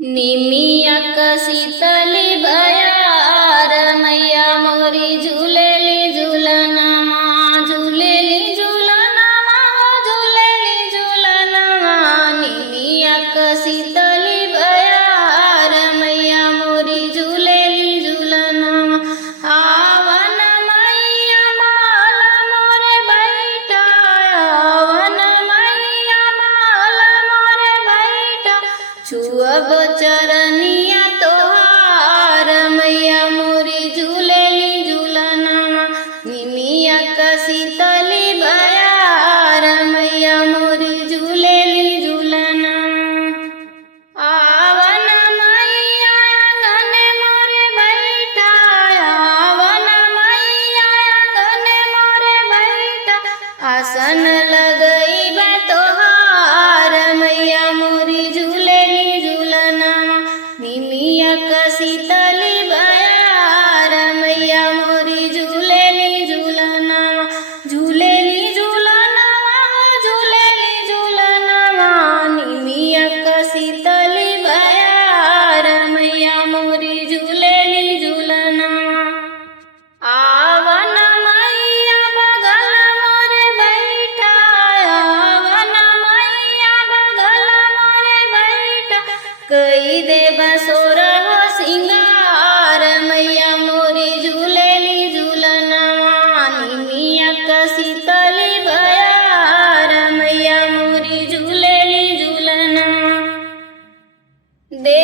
निमिया शीतली बयार मैया मोरी झूलेली झूलनमा झूलेली झूलनमा झूलेली झूलनमा निमिया शीतली बयार मैया मोरी झूलेली झूलनमा आवन मैया माल मोरे बैठा आवन मैया माल मोरे बैठा छुअब चरनिया तोहार मैया मोरी झूलेली झूलनमा निमिया शीतली बयार मैया मोरी झूलेली झूलनमा आवन मैया आंगन मोरे बैठा आवन मैया आंगन मोरे बैठा आसन लगई बा तोहार मैया मोरी झूलेली झूलनमा निमिया शीतली बयार मैया मोरी झूलेली झूलनमा झूलेली झूलनमा झूलेली झूलनमा निमिया शीतली बयार मैया मोरी झूलेली झूलनमा आवन मैया बगल मोरे बैठा आवन मैया बगल मोरे बैठा कई दे बसोर हो सिंगार मैया मोरी झूलेली झूलनमा निमिया शीतली बयार मैया मोरी झूलेली झूलनमा दे